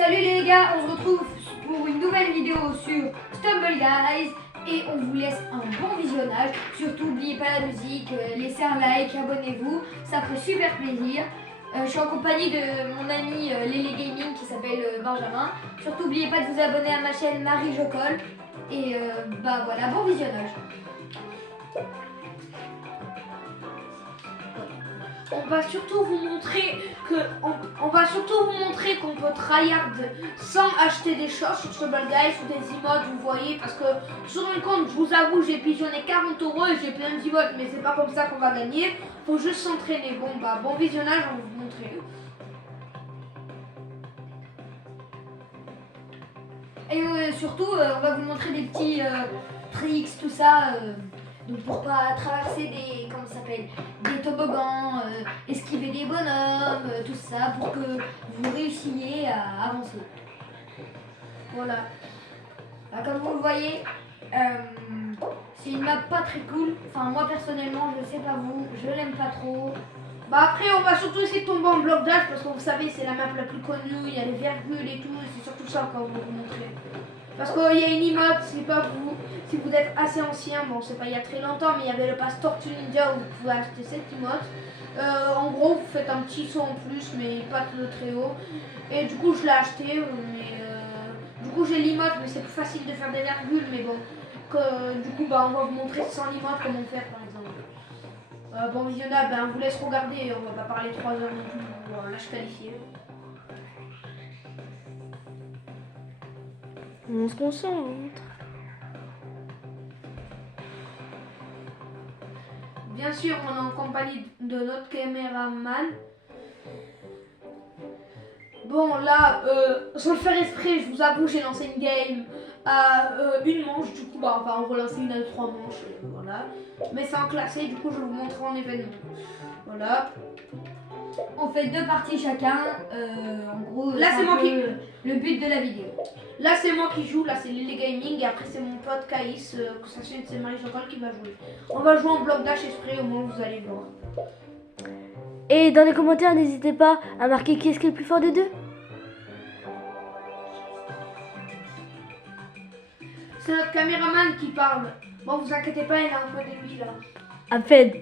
Salut les gars, on se retrouve pour une nouvelle vidéo sur Stumble Guys et on vous laisse un bon visionnage. Surtout n'oubliez pas la musique, laissez un like, abonnez-vous, ça ferait super plaisir. Je suis en compagnie de mon ami Lélé Gaming qui s'appelle Benjamin. Surtout n'oubliez pas de vous abonner à ma chaîne Marie Jocol et bah voilà, bon visionnage. On va surtout vous montrer qu'on peut tryhard sans acheter des choses sur Stumble Guys ou des emotes, vous voyez, parce que sur un compte, je vous avoue, j'ai pigeonné 40 € et j'ai plein d'emotes, mais c'est pas comme ça qu'on va gagner. Faut juste s'entraîner. Bon bah bon visionnage, on va vous montrer. Et surtout, on va vous montrer des petits tricks, tout ça. Donc pour pas traverser des, comment ça s'appelle, des toboggans, esquiver des bonhommes, tout ça, pour que vous réussissiez à avancer. Voilà. Comme vous le voyez, c'est une map pas très cool. Enfin moi personnellement, je sais pas vous, je l'aime pas trop. Bah après on va surtout essayer de tomber en bloc d'âge parce que vous savez c'est la map la plus connue, il y a les virgules et tout, c'est surtout ça qu'on va vous montrer. Parce qu'il y a une emote, c'est pas vous, si vous êtes assez ancien, bon c'est pas il y a très longtemps, mais il y avait le pass Tortue Ninja où vous pouvez acheter cette emote. En gros vous faites un petit saut en plus mais pas très haut. Et du coup je l'ai acheté, mais du coup j'ai l'emote mais c'est plus facile de faire des virgules, mais bon, du coup bah, on va vous montrer sans l'emote comment faire par exemple. Bon visionnage, ben, on vous laisse regarder, on va pas parler 3 heures non plus, bon, là je qualifié. On se concentre. Bien sûr, on est en compagnie de notre caméraman. Bon, là, sans le faire exprès, je vous avoue, j'ai lancé une game à une manche. Du coup, bah, on va en relancer une à 3 manches. Voilà. Mais c'est en classé, du coup, je vais vous montrer en événement. Voilà. On fait 2 parties chacun. En gros, là, c'est moi qui. Le but de la vidéo. Là, c'est moi qui joue. Là, c'est Lily Gaming. Et après, c'est mon pote Caïs. Que sa chaîne, c'est Marie Jocol qui va jouer. On va jouer en bloc dash exprès. Au moins, vous allez voir. Et dans les commentaires, n'hésitez pas à marquer qui est-ce qui est le plus fort des deux. C'est notre caméraman qui parle. Bon, vous inquiétez pas, il a un peu de lui là. À peine.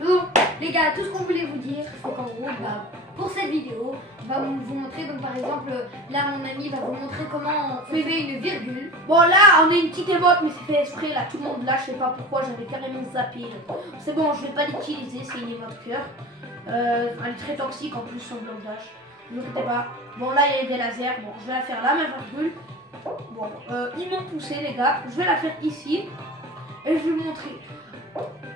Bon, les gars, tout ce qu'on voulait vous dire, c'est qu'en gros, bah, pour cette vidéo, on va vous montrer, donc par exemple, là mon ami va vous montrer comment on fait une virgule. Bon là, on a une petite émote, mais c'est fait exprès, là, tout le monde là, je sais pas pourquoi, j'avais carrément zappé. C'est bon, je vais pas l'utiliser, c'est une émote cœur. Elle est très toxique en plus sur le bloc dash. Ne vous inquiétez pas. Bon là, il y a des lasers, bon, je vais la faire là, ma virgule. Bon, ils m'ont poussé les gars, je vais la faire ici, et je vais vous montrer.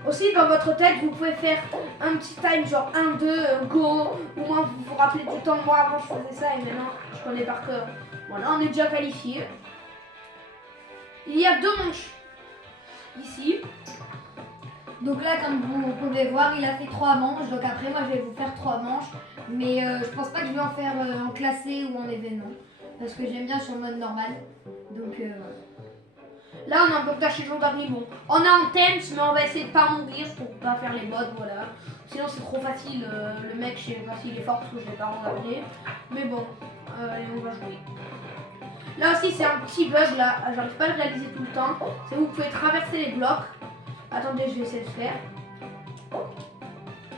Aussi dans votre tête vous pouvez faire un petit time genre 1, 2, go, ou moins vous vous rappelez tout le temps, moi avant je faisais ça et maintenant je connais par cœur. Voilà, on est déjà qualifié. Il y a 2 manches ici. Donc là, comme vous pouvez voir, il a fait 3 manches, donc après moi je vais vous faire 3 manches, mais je pense pas que je vais en faire en classé ou en événement, parce que j'aime bien sur le mode normal, donc voilà. Là on a un bloc dash et gendarmerie, bon. On est en tense mais on va essayer de pas mourir pour pas faire les modes, voilà. Sinon c'est trop facile, le mec je sais pas s'il est fort parce que je l'ai pas regardé. Mais bon, et on va jouer. Là aussi c'est un petit bug là, j'arrive pas à le réaliser tout le temps. C'est vous pouvez traverser les blocs. Attendez, je vais essayer de faire.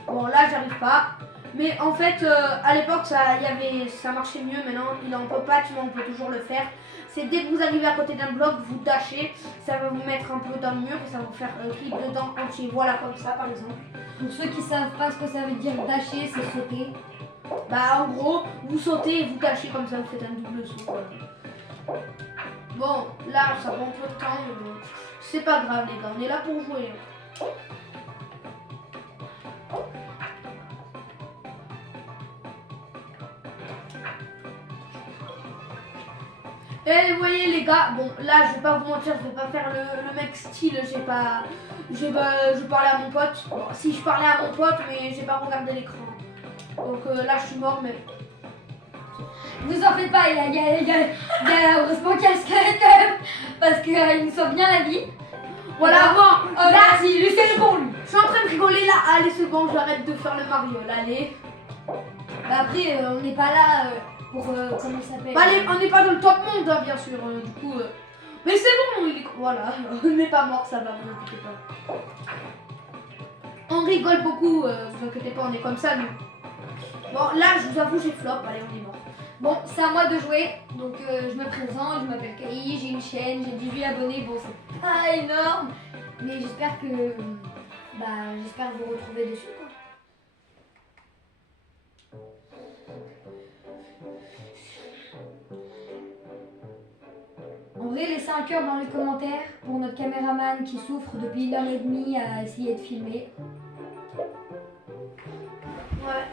Bon là j'arrive pas. Mais en fait à l'époque ça marchait mieux, maintenant il est en pop-patch mais on peut toujours le faire. C'est dès que vous arrivez à côté d'un bloc, vous dashez, ça va vous mettre un peu dans le mur et ça va vous faire clic dedans entier. Voilà comme ça par exemple. Pour ceux qui savent pas ce que ça veut dire dasher, c'est sauter. Bah en gros, vous sautez et vous dashez comme ça, vous faites un double saut. Bon, là ça prend un peu de temps, mais bon, c'est pas grave les gars, on est là pour jouer. Et vous voyez les gars, bon là je vais pas vous mentir, je vais pas faire le mec style, je parlais à mon pote. Bon, si je parlais à mon pote mais j'ai pas regardé l'écran. Donc là je suis mort mais... Vous en faites pas, heureusement qu'il y a le squelette quand même, parce qu'il nous sauve bien la vie. Voilà, bon, Oh, là, vas-y, lui, c'est le bon, lui. je suis en train de rigoler là. Allez, c'est bon, j'arrête de faire le mariole. Allez. Bah après, on n'est pas là pour. Comment ça s'appelle Bah, allez, on n'est pas dans le top monde, hein, bien sûr. Du coup. Mais c'est bon, voilà. On n'est pas mort, ça va, vous inquiétez pas. On rigole beaucoup, vous inquiétez pas, on est comme ça, nous. Bon, là, je vous avoue, j'ai flop. Allez, on est mort. Bon, c'est à moi de jouer. Donc, je me présente, je m'appelle Kai, j'ai une chaîne, j'ai 18 abonnés. Bon, c'est pas énorme, mais j'espère que. J'espère vous retrouver dessus, quoi. En vrai, laissez un cœur dans les commentaires pour notre caméraman qui souffre depuis 1h30 à essayer de filmer. Ouais.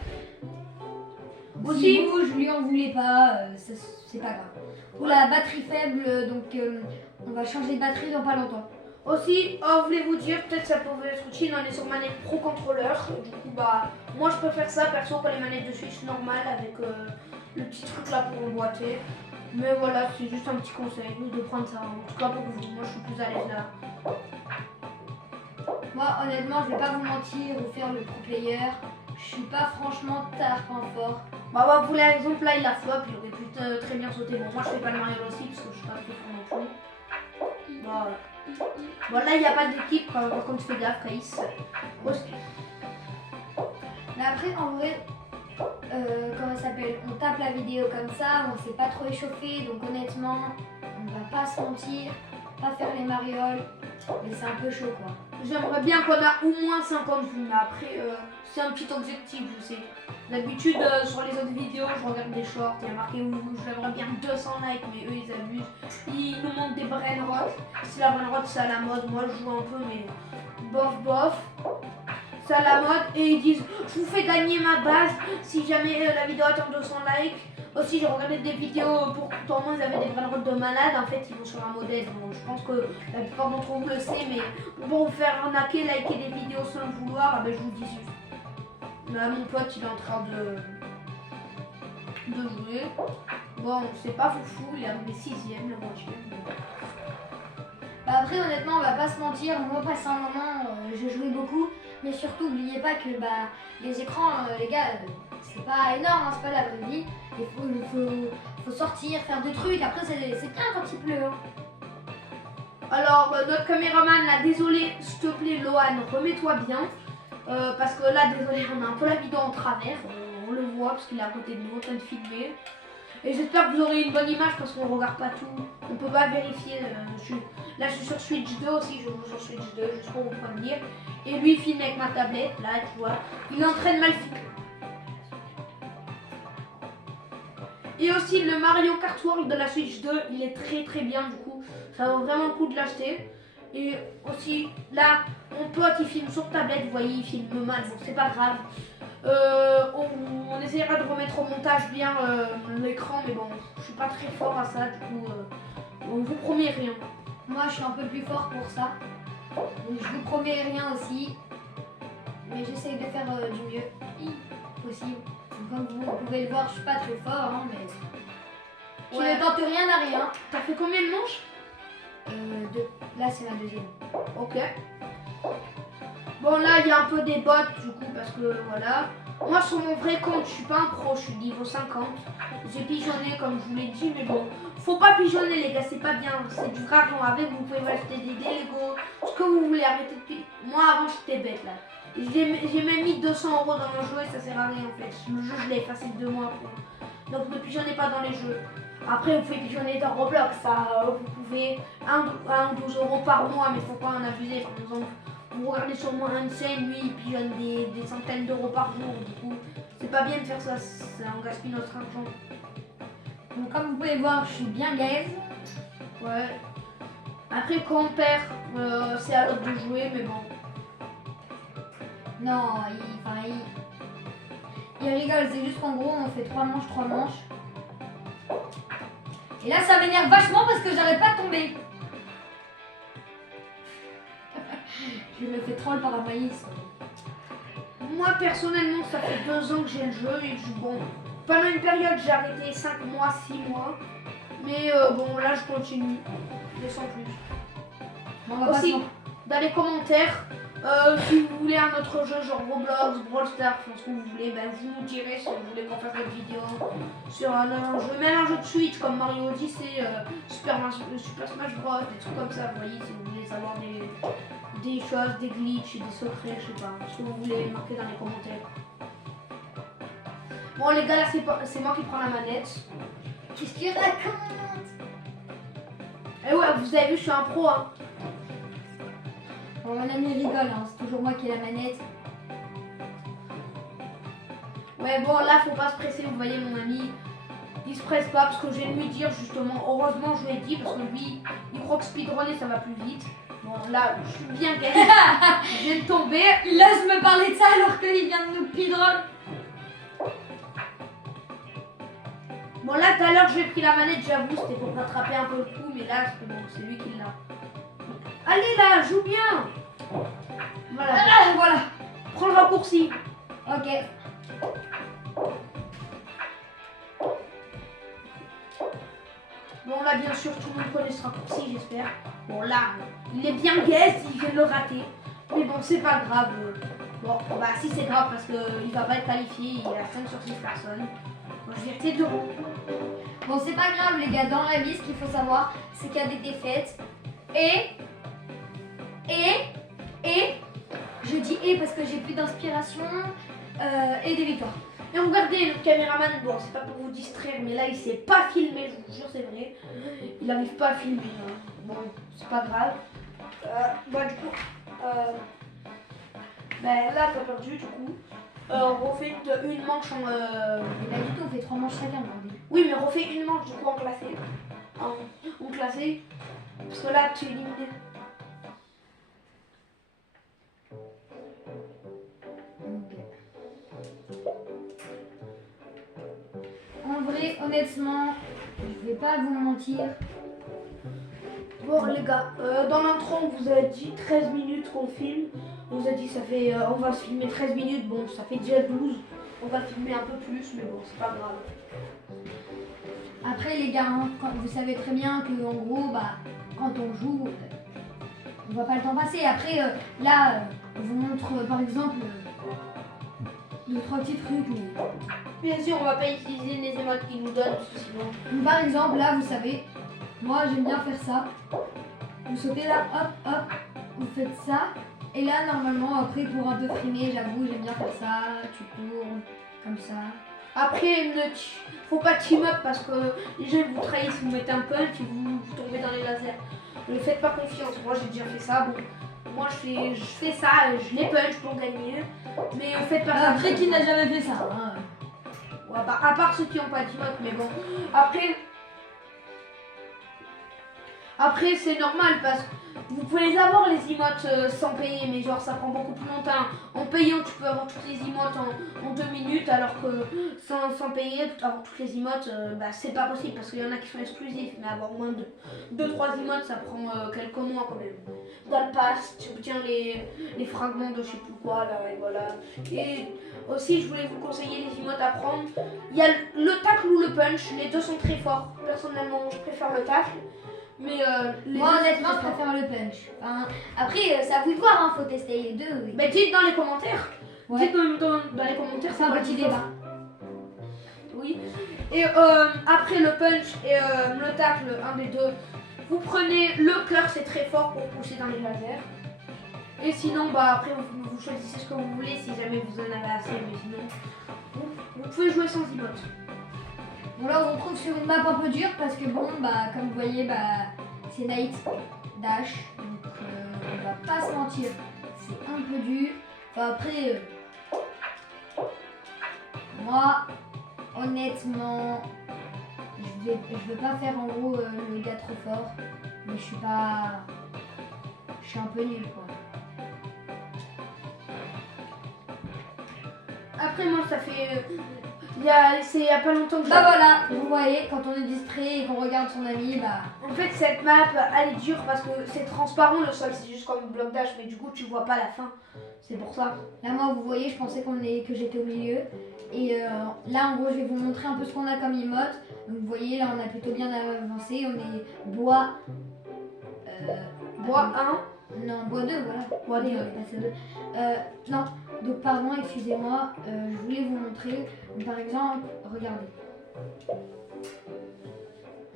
Aussi, Aussi, vous, je lui en voulais pas, c'est pas grave. Pour la batterie faible, donc on va changer de batterie dans pas longtemps. Aussi, voulez-vous dire, peut-être ça pouvait être utile, on est sur manette Pro Controller. Du coup, bah, moi je préfère ça perso pas les manettes de Switch normales avec le petit truc là pour emboîter. Mais voilà, c'est juste un petit conseil de prendre ça. En tout cas pour vous, moi je suis plus à l'aise là. Moi, honnêtement, je vais pas vous mentir ou faire le pro player. Je suis pas franchement tarpin fort. Bah, pour l'exemple là, il a flop, il aurait pu très bien sauter. Bon, moi je fais pas le Mario aussi parce que je suis pas très fort non plus. Bah, bon, là il n'y a pas d'équipe, par contre fais gaffe, Caïs. Mais après, en vrai, comment ça s'appelle, on tape la vidéo comme ça, on s'est pas trop échauffé, donc honnêtement, on va pas se mentir, pas faire les marioles, mais c'est un peu chaud quoi. J'aimerais bien qu'on a au moins 50 vues, mais après, c'est un petit objectif, je sais. D'habitude, sur les autres vidéos, je regarde des shorts, il y a marqué j'aimerais bien 200 likes, mais eux, ils abusent. Ils nous montrent des brain rot. Si la brain rot, c'est à la mode, moi, je joue un peu, mais bof, bof. C'est à la mode, et ils disent, je vous fais gagner ma base si jamais la vidéo atteint 200 likes. Aussi, j'ai regardé des vidéos pour tout le monde, ils avaient des brain rot de malades. En fait, ils vont sur un modèle, donc je pense que la plupart d'entre vous le savent, mais pour vous faire arnaquer, liker des vidéos sans le vouloir, je vous dis juste. Là, mon pote, il est en train de jouer. Bon, c'est pas foufou, il est arrivé 6ème, la moitié. Bah après, honnêtement, on va pas se mentir, moi, passé un moment, je jouais beaucoup, mais surtout, n'oubliez pas que les écrans, les gars, c'est pas énorme, hein, c'est pas la vraie vie. Il faut sortir, faire des trucs, après, c'est bien quand il pleut. Hein. Alors, notre caméraman, là, désolé, s'il te plaît, Lohan, remets-toi bien. Parce que là, désolé, on a un peu la vidéo en travers. On le voit parce qu'il est à côté de nous en train de filmer. Et j'espère que vous aurez une bonne image parce qu'on regarde pas tout. On peut pas vérifier. Là, je suis sur Switch 2 aussi. Je joue sur Switch 2, juste pour vous prévenir. Et lui, il filme avec ma tablette. Là, tu vois. Il est en train de mal filmer. Et aussi, le Mario Kart World de la Switch 2, il est très très bien du coup. Ça vaut vraiment le coup de l'acheter. Et aussi, là, mon pote il filme sur tablette, vous voyez, il filme mal, donc c'est pas grave. On essaiera de remettre au montage bien l'écran, mais bon, je suis pas très fort à ça, du coup, on vous promet rien. Moi, je suis un peu plus fort pour ça, donc je vous promets rien aussi, mais j'essaye de faire du mieux possible. Donc, comme vous pouvez le voir, je suis pas très fort, hein, mais je ne tente rien à rien. T'as fait combien de manches? 2. Là, c'est ma deuxième. Ok. Bon, là, il y a un peu des bots, du coup, parce que, voilà. Moi, sur mon vrai compte, je suis pas un pro, je suis niveau 50. J'ai pigeonné, comme je vous l'ai dit, mais bon. Faut pas pigeonner, les gars, c'est pas bien. C'est du vrai argent. Avec, vous pouvez acheter des Lego, ce que vous voulez. Arrêter de pigeonner. Moi, avant, j'étais bête, là. J'ai même mis 200 € dans mon jeu et ça sert à rien, en fait. Le jeu, je l'ai effacé 2 mois après. Donc, ne pigeonnez pas dans les jeux. Après, vous pouvez pigeonner dans Roblox, ça, vous pouvez 1 ou 12 € par mois, mais faut pas en abuser. Par exemple, vous regardez sur moi un scène, lui, il pigeonne des centaines d'euros par jour. Du coup, c'est pas bien de faire ça, on gaspille notre argent. Donc, comme vous pouvez voir, je suis bien gaze. Ouais. Après, quand on perd, c'est à l'autre de jouer, mais bon. Non, il rigole, c'est juste qu'en gros, on fait 3 manches. Et là, ça m'énerve vachement parce que j'arrête pas de tomber. Je me fais troll par un maïs. Moi, personnellement, ça fait 2 ans que j'ai le jeu et je joue bon. Pendant une période, j'ai arrêté 5 mois, 6 mois. Mais bon, là, je continue. Je descends plus. On va Aussi, dans les commentaires. Si vous voulez un autre jeu genre Roblox, Brawl Stars, enfin, ce que vous voulez, ben, vous nous direz si vous voulez qu'on fasse d'autres vidéos sur un jeu, même un jeu de Switch comme Mario Odyssey, Super Smash Bros, des trucs comme ça, vous voyez, si vous voulez savoir des choses, des glitches, des secrets, je sais pas, ce que vous voulez marquer dans les commentaires. Bon les gars, là c'est moi qui prends la manette. Qu'est-ce que tu racontes? Et ouais, vous avez vu, je suis un pro, hein. Bon, mon ami rigole, hein. C'est toujours moi qui ai la manette. Ouais, bon, là, faut pas se presser, vous voyez, mon ami, il se presse pas parce que je vais lui dire justement, heureusement, je lui ai dit parce que lui, il croit que speedrunner ça va plus vite. Bon, là, je suis bien gagné, je viens de tomber. Il ose me parler de ça alors qu'il vient de nous speedrun. Bon, là, tout à l'heure, j'ai pris la manette, j'avoue, c'était pour rattraper un peu le coup, mais là, c'est bon, c'est lui qui l'a. Allez, là, joue bien. Voilà, Ah, voilà. prends le raccourci. Ok. Bon, là, bien sûr, tout le monde connaît ce raccourci, j'espère. Bon, là, il est bien guest, il vient de le rater. Mais bon, c'est pas grave. Bon, bah, si c'est grave parce qu'il va pas être qualifié, il a 5 sur 6 personnes. Bon, je vais rester devant. Bon, c'est pas grave, les gars. Dans la vie, ce qu'il faut savoir, c'est qu'il y a des défaites. Et. Je dis et parce que j'ai plus d'inspiration. Et des victoires. Et regardez, le caméraman, bon, c'est pas pour vous distraire, mais là, il sait pas filmer, je vous jure, c'est vrai. Il arrive pas à filmer. Hein. Bon, c'est pas grave. Bah, du coup, ben là, t'as perdu, du coup. On refait une manche en. Et bah, du tout, on fait 3 manches chacun, bordel. Oui, mais on refait une manche, du coup, en classé. En classé. Parce que là, tu es éliminé. En vrai, honnêtement, je vais pas vous mentir. Bon, les gars, dans l'intro, on vous a dit 13 minutes qu'on filme. On vous a dit, ça fait. On va se filmer 13 minutes. Bon, ça fait déjà 12. On va filmer un peu plus, mais bon, c'est pas grave. Après, les gars, hein, vous savez très bien que en gros, bah, quand on joue, on voit pas le temps passer. Après, là, on vous montre par exemple 2-3 petits trucs. Mais... Bien sûr, on va pas utiliser les émotes qu'ils nous donnent, parce que sinon. Donc, par exemple, là, vous savez, moi j'aime bien faire ça. Vous sautez là, hop, hop, vous faites ça. Et là, normalement, après, pour un peu frimer, j'avoue, j'aime bien faire ça. Tu tournes comme ça. Après, faut pas team up parce que les gens vous trahissent, vous mettez un punch et vous tombez dans les lasers. Ne faites pas confiance. Moi, j'ai déjà fait ça. Bon, moi, je fais ça, je les punch pour gagner. Mais ne faites pas ça. Après, qui n'a jamais fait ça hein. Ouais, bah, à part ceux qui n'ont pas team up, mais bon. Après, c'est normal parce que vous pouvez les avoir les emotes sans payer, mais genre ça prend beaucoup plus longtemps. En payant, tu peux avoir toutes les emotes en 2 minutes, alors que sans payer, avoir toutes les emotes, bah, c'est pas possible parce qu'il y en a qui sont exclusifs, mais avoir moins de 2-3 emotes, ça prend quelques mois quand même. Dans le pass, tu obtiens les fragments de je sais plus quoi, là, et voilà. Et aussi, je voulais vous conseiller les emotes à prendre. Il y a le tacle ou le punch, les deux sont très forts. Personnellement, je préfère le tacle. Mais moi honnêtement je préfère le punch. Enfin, après c'est à vous de voir, hein, faut tester les deux. Oui. Mais dites dans les commentaires. Ouais. Dites dans les commentaires. C'est un petit débat. Oui. Et après le punch et le tacle, un des deux, vous prenez le cœur, c'est très fort pour pousser dans les lasers. Et sinon, bah après vous choisissez ce que vous voulez si jamais vous en avez assez. Mais sinon, vous pouvez jouer sans emote. Bon là on se retrouve sur une map un peu dure parce que bon bah comme vous voyez bah c'est Night Dash donc on va pas se mentir c'est un peu dur. Enfin après moi honnêtement je veux pas faire en gros le gars trop fort mais je suis un peu nul quoi. Après moi ça fait il y a pas longtemps que bah voilà, vous voyez, quand on est distrait et qu'on regarde son ami, bah... En fait, cette map, elle est dure parce que c'est transparent le sol, c'est juste comme bloc dash, mais du coup, tu vois pas la fin. C'est pour ça. Là, moi, vous voyez, je pensais que j'étais au milieu. Et là, en gros, je vais vous montrer un peu ce qu'on a comme emote. Donc, vous voyez, là, on a plutôt bien avancé. On est bois... Bois Non, bois 2, voilà. Bois deux. Oui, on est passé à deux. Non, donc pardon, excusez-moi, je voulais vous montrer. Par exemple, regardez.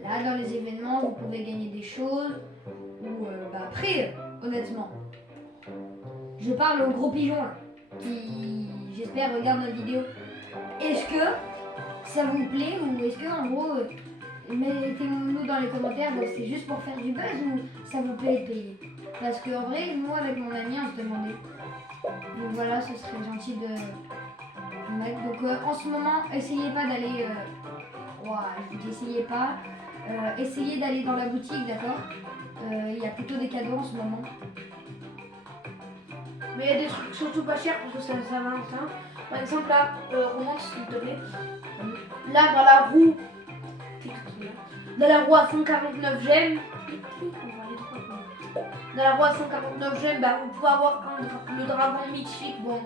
Là, dans les événements, vous pouvez gagner des choses. Ou après, honnêtement. Je parle au gros pigeon là, qui, j'espère, regarde notre vidéo. Est-ce que ça vous plaît ou est-ce que, en gros, mettez-nous dans les commentaires, donc c'est juste pour faire du buzz ou ça vous plaît de payer? Parce qu'en vrai, moi avec mon ami, on se demandait. Donc voilà, ce serait gentil de mettre. Donc en ce moment, essayez pas d'aller. Ouah, je vous dis essayez pas. Essayez d'aller dans la boutique, d'accord? Il y a plutôt des cadeaux en ce moment. Mais il y a des trucs surtout pas chers parce que c'est Saint-Valentin. Par exemple, là, remonte s'il te plaît. Là, dans la roue. Dans la roue à 149 gemmes. Dans la roue à 149 gemmes, bah, vous pouvez avoir le dragon mythique. Bon,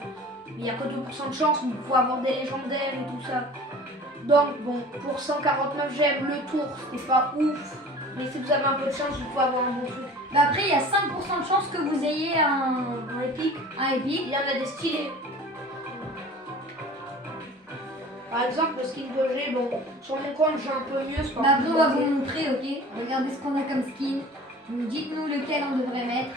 il n'y a que 2% de chance, mais vous pouvez avoir des légendaires et tout ça. Donc, bon, pour 149 gemmes, le tour, c'est pas ouf. Mais si vous avez un peu de chance, vous pouvez avoir un bon truc. Bah après, il y a 5% de chance que vous ayez un épique. Un épique. Il y en a des stylés. Par exemple, le skin que j'ai, bon, sur mon compte, j'ai un peu mieux. C'est pas Bah après, on va compliqué. vous montrer, ok? Regardez ce qu'on a comme skin. Donc, dites-nous lequel on devrait mettre.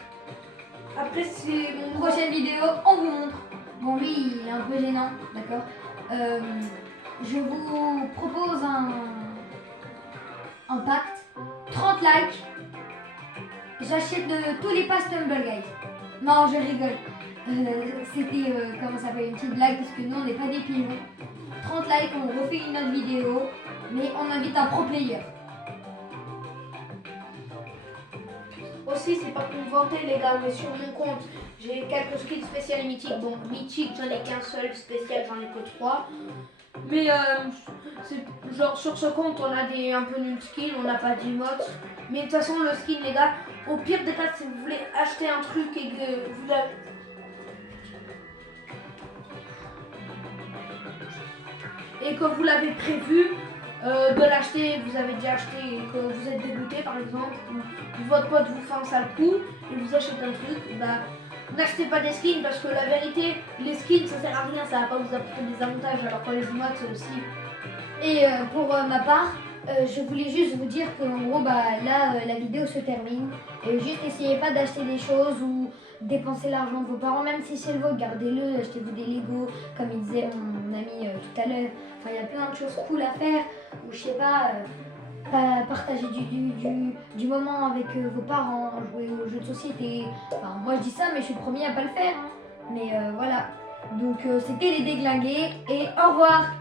Après, c'est mon Prochaine vidéo, on vous montre. Bon, lui, il est un peu gênant, d'accord? Je vous propose un pacte. 30 likes. J'achète de tous les passes Tumble, guys. Non, je rigole. C'était, comment ça s'appelle, une petite blague parce que nous, on n'est pas des pigeons. 30 likes, on refait une autre vidéo. Mais on invite un pro player. Aussi, c'est pas pour me vanter, les gars, mais sur mon compte, j'ai quelques skins spéciales et mythiques. Bon, mythique, j'en ai qu'un seul, spécial, j'en ai que 3. Mais c'est genre sur ce compte, on a des un peu nul skins, on n'a pas d'emotes. Mais de toute façon, le skin, les gars, au pire des cas, si vous voulez acheter un truc et que vous l'avez. Et que vous l'avez prévu de l'acheter, vous avez déjà acheté et que vous êtes dégoûté par exemple, ou votre pote vous fait un sale coup et vous achetez un truc, bah n'achetez pas des skins parce que la vérité, les skins ça sert à rien, ça va pas vous apporter des avantages alors que les emotes aussi. Et pour ma part, je voulais juste vous dire que en gros, bah, là, la vidéo se termine. Et juste essayez pas d'acheter des choses ou dépenser l'argent de vos parents, même si c'est le vôtre, gardez-le, achetez-vous des Lego, comme il disait mon ami tout à l'heure. Enfin, il y a plein de choses cool à faire, ou je sais pas, partager du moment avec vos parents, jouer aux jeux de société. Enfin, moi je dis ça, mais je suis le premier à pas le faire. Hein. Mais voilà. Donc c'était les déglingués et au revoir.